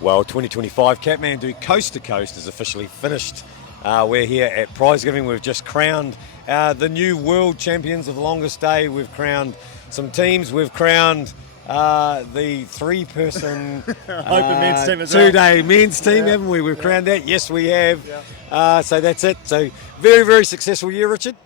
Well, 2025 Kathmandu Coast to Coast is officially finished. We're here at prize giving. We've just crowned the new world champions of the longest day. We've crowned some teams. We've crowned the three-person Open men's team as well. two-day men's team, haven't we? We've crowned that. Yes, we have. So that's it. So very, very successful year, Richard.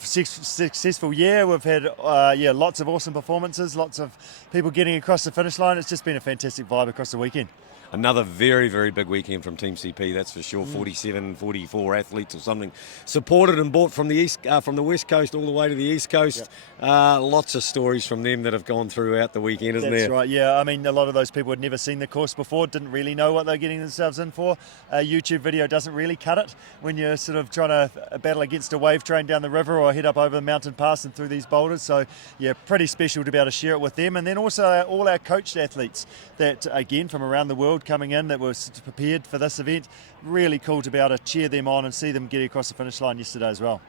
Successful year. We've had lots of awesome performances, lots of people getting across the finish line. It's just been a fantastic vibe across the weekend. Another very, very big weekend from Team CP, that's for sure. 47, 44 athletes or something supported and bought from the West Coast all the way to the East Coast. Lots of stories from them that have gone throughout the weekend, isn't there? That's right, yeah. I mean, a lot of those people had never seen the course before, didn't really know what they're getting themselves in for. A YouTube video doesn't really cut it when you're sort of trying to battle against a wave train down the river or head up over the mountain pass and through these boulders. So, yeah, pretty special to be able to share it with them. And then also all our coached athletes that, again, from around the world coming in that were prepared for this event. Really cool to be able to cheer them on and see them get across the finish line yesterday as well.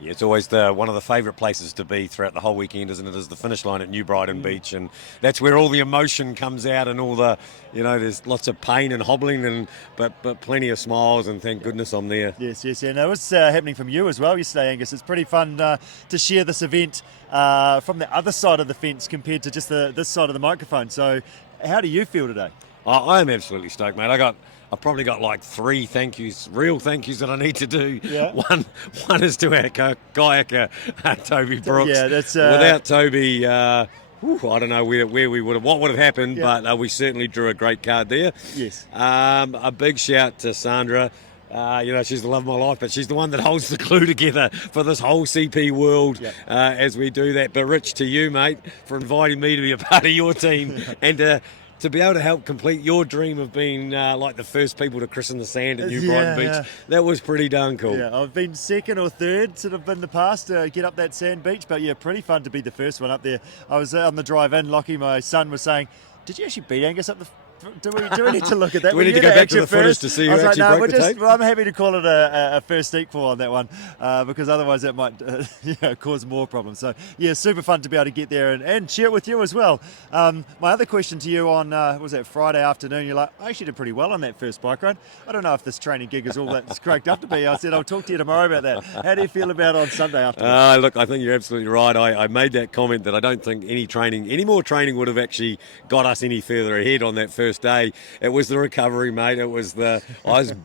Yeah, it's always one of the favourite places to be throughout the whole weekend, isn't it? Is the finish line at New Brighton Beach, and that's where all the emotion comes out, and all the, there's lots of pain and hobbling, but plenty of smiles, and thank goodness I'm there. Yes, and it was happening from you as well yesterday, Angus. It's pretty fun to share this event from the other side of the fence compared to just this side of the microphone. So, how do you feel today? I am absolutely stoked, mate. I've probably got like three real thank yous that I need to do. Yeah. One is to our kayaker, Toby Brooks. Yeah, that's without Toby, I don't know what would have happened, but we certainly drew a great card there. Yes. A big shout to Sandra. She's the love of my life, but she's the one that holds the glue together for this whole CP world as we do that. But Rich, to you, mate, for inviting me to be a part of your team and to be able to help complete your dream of being like the first people to christen the sand at New Brighton Beach. That was pretty darn cool. Yeah, I've been second or third sort of in the past to get up that sand beach, but pretty fun to be the first one up there. I was on the drive in, Lockie, my son, was saying, did you actually beat Angus up the... Do we need to look at that? Do we need to go back to the footage to see who actually broke the tape? I'm happy to call it a first equal on that one because otherwise that might cause more problems. So, super fun to be able to get there and share it with you as well. My other question to you on, was that Friday afternoon, you're like, I actually did pretty well on that first bike ride. I don't know if this training gig is all that it's cracked up to be. I said, I'll talk to you tomorrow about that. How do you feel about it on Sunday afternoon? Look, I think you're absolutely right. I made that comment that I don't think any more training would have actually got us any further ahead on that first day. It was the recovery, mate. I was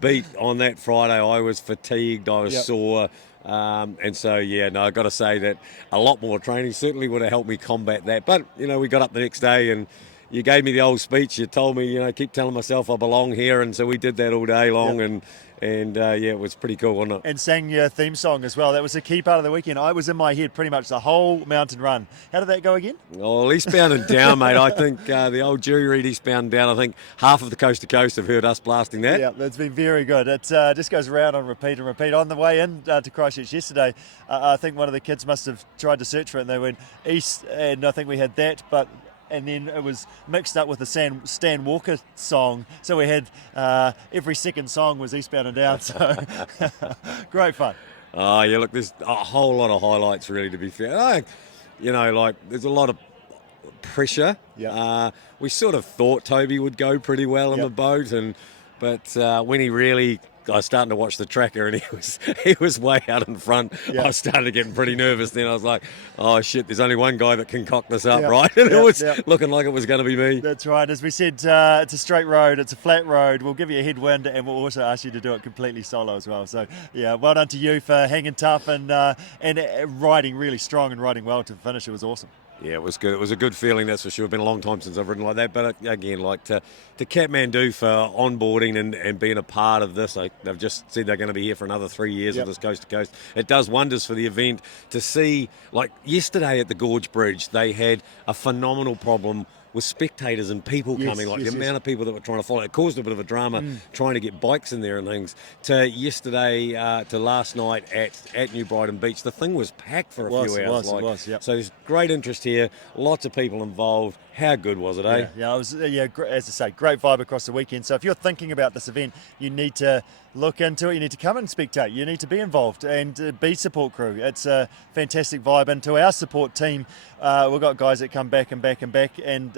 beat on that Friday. I was fatigued. I was sore. And so, I've got to say that a lot more training certainly would have helped me combat that. But, we got up the next day and you gave me the old speech. You told me, keep telling myself I belong here. And so we did that all day long. And it was pretty cool, wasn't it? And sang your theme song as well. That was a key part of the weekend. I was in my head pretty much the whole mountain run. How did that go again? Oh, eastbound and down, mate. I think the old Jerry Reed eastbound and down, I think half of the coast to coast have heard us blasting that. Yeah, that's been very good. It just goes around on repeat and repeat. On the way in to Christchurch yesterday, I think one of the kids must have tried to search for it and they went east, and I think we had that, and then it was mixed up with the Stan Walker song. So we had every second song was eastbound and down. So great fun. Oh, yeah, look, there's a whole lot of highlights really, to be fair. There's a lot of pressure. Yeah. We sort of thought Toby would go pretty well in the boat, but when he really... I was starting to watch the tracker and he was way out in front. I was starting getting pretty nervous then. I was like, oh shit, there's only one guy that can cock this up, right? And it was looking like it was going to be me. That's right. As we said, it's a straight road, it's a flat road. We'll give you a headwind and we'll also ask you to do it completely solo as well. So well done to you for hanging tough and riding really strong and riding well to the finish. It was awesome. Yeah, it was good. It was a good feeling, that's for sure. It's been a long time since I've ridden like that. But again, to Kathmandu for onboarding and being a part of this. They've just said they're going to be here for another 3 years of this coast to coast. It does wonders for the event to see, like yesterday at the Gorge Bridge, they had a phenomenal problem with spectators and people coming, the amount of people that were trying to follow. It caused a bit of a drama trying to get bikes in there and things. To yesterday, to last night at New Brighton Beach, the thing was packed for a few hours. It was. So there's great interest here, lots of people involved. How good was it, eh? Yeah, it was, as I say, great vibe across the weekend. So if you're thinking about this event, you need to look into it. You need to come and spectate. You need to be involved and be support crew. It's a fantastic vibe. And to our support team, we've got guys that come back and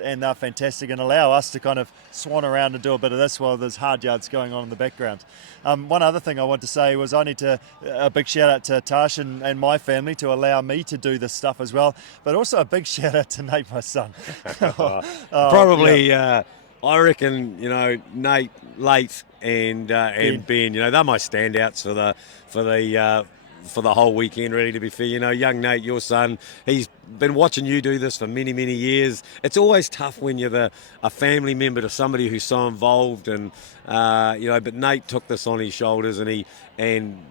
and they're fantastic and allow us to kind of swan around and do a bit of this while there's hard yards going on in the background. One other thing I want to say was I need to, a big shout out to Tash and my family to allow me to do this stuff as well, but also a big shout out to Nate, my son. Probably, I reckon, Nate, Late, and Ben, they're my standouts for the whole weekend, really, to be fair. Young Nate, your son, he's been watching you do this for many, many years. It's always tough when you're a family member to somebody who's so involved, and but Nate took this on his shoulders and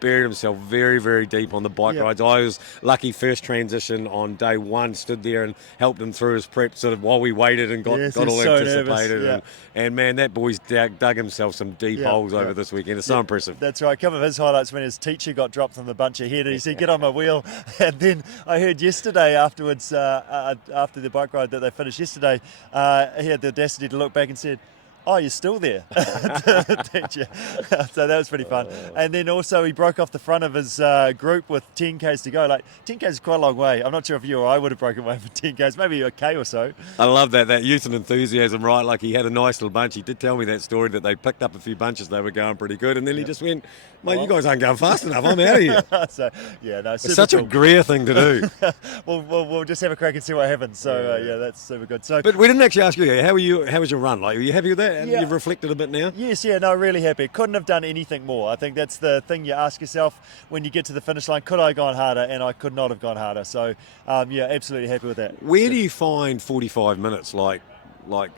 buried himself very, very deep on the bike rides. I was lucky first transition on day one, stood there and helped him through his prep sort of while we waited and got all so anticipated. Nervous, and man, that boy's dug himself some deep holes over this weekend. It's so impressive. That's right. A couple of his highlights when his teacher got dropped on the bunch ahead and he said, "Get on my wheel." And then I heard yesterday afterwards, after the bike ride that they finished yesterday, he had the audacity to look back and said, "Oh, you're still there." Teacher. So that was pretty fun. And then also he broke off the front of his group with 10 Ks to go. Like 10 Ks is quite a long way. I'm not sure if you or I would have broken away for 10 Ks, maybe a K or so. I love that youth and enthusiasm, right? Like he had a nice little bunch. He did tell me that story that they picked up a few bunches. They were going pretty good. And then he just went, "Mate, you guys aren't going fast enough. I'm out of here." So, it's such a Greer thing to do. we'll just have a crack and see what happens. So, that's super good. So, but we didn't actually ask you, how was your run? Like, were you happy with that? You've reflected a bit now? Yes, really happy. Couldn't have done anything more. I think that's the thing you ask yourself when you get to the finish line. Could I have gone harder? And I could not have gone harder. So, absolutely happy with that. Where do you find 45 minutes like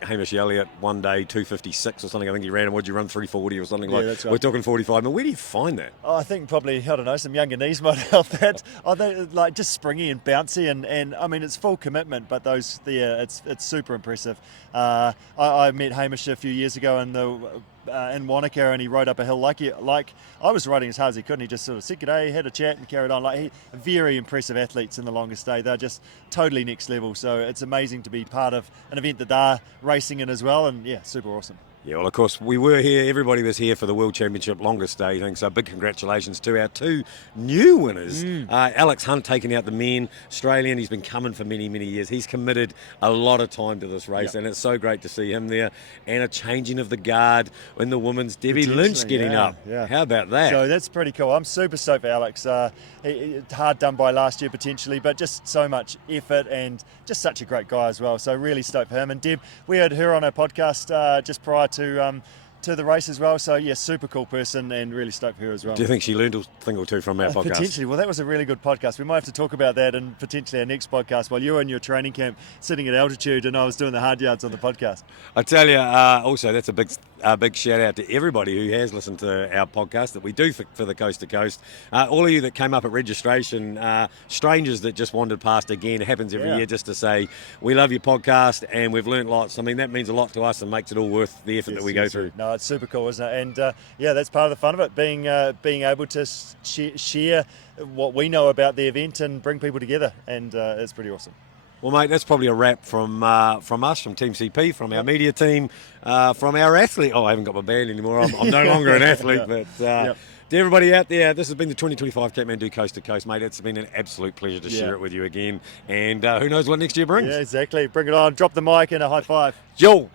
Hamish Elliott one day 2:56 or something? I think he ran, and would you run 3:40 or something like? That's right. We're talking 45. But where do you find that? I think probably, I don't know, some younger knees might help that. I think like just springy and bouncy, and I mean it's full commitment, but it's super impressive. I met Hamish a few years ago in Wanaka, and he rode up a hill like I was riding as hard as he could, and he just sort of said g'day, had a chat and carried on. Very impressive athletes in the longest day. They're just totally next level, so it's amazing to be part of an event that they're racing in as well, and super awesome. Yeah, well, of course, we were here. Everybody was here for the World Championship longest day thing. So big congratulations to our two new winners. Alex Hunt taking out the men, Australian. He's been coming for many, many years. He's committed a lot of time to this race, and it's so great to see him there. And a changing of the guard in the women's. Debbie Lynch getting up. Yeah. How about that? So that's pretty cool. I'm super stoked for Alex. Hard done by last year potentially, but just so much effort and just such a great guy as well. So really stoked for him. And Deb, we had her on our podcast just prior to the race as well. So super cool person, and really stoked for her as well. Do you think she learned a thing or two from our podcast? Potentially. Well, that was a really good podcast. We might have to talk about that in potentially our next podcast while you were in your training camp sitting at altitude and I was doing the hard yards on the podcast. I tell you, also that's a big shout out to everybody who has listened to our podcast that we do for the Coast to Coast. All of you that came up at registration, strangers that just wandered past again, it happens every year, just to say we love your podcast and we've learnt lots. I mean, that means a lot to us and makes it all worth the effort that we go through. No, it's super cool, isn't it? And that's part of the fun of it, being able to share what we know about the event and bring people together, and it's pretty awesome. Well, mate, that's probably a wrap from us, from Team CP, from our media team, from our athlete. Oh, I haven't got my band anymore. I'm no longer an athlete, but to everybody out there, this has been the 2025 Kathmandu Coast to Coast, mate. It's been an absolute pleasure to share it with you again, and who knows what next year brings. Yeah, exactly. Bring it on. Drop the mic and a high five. Joel.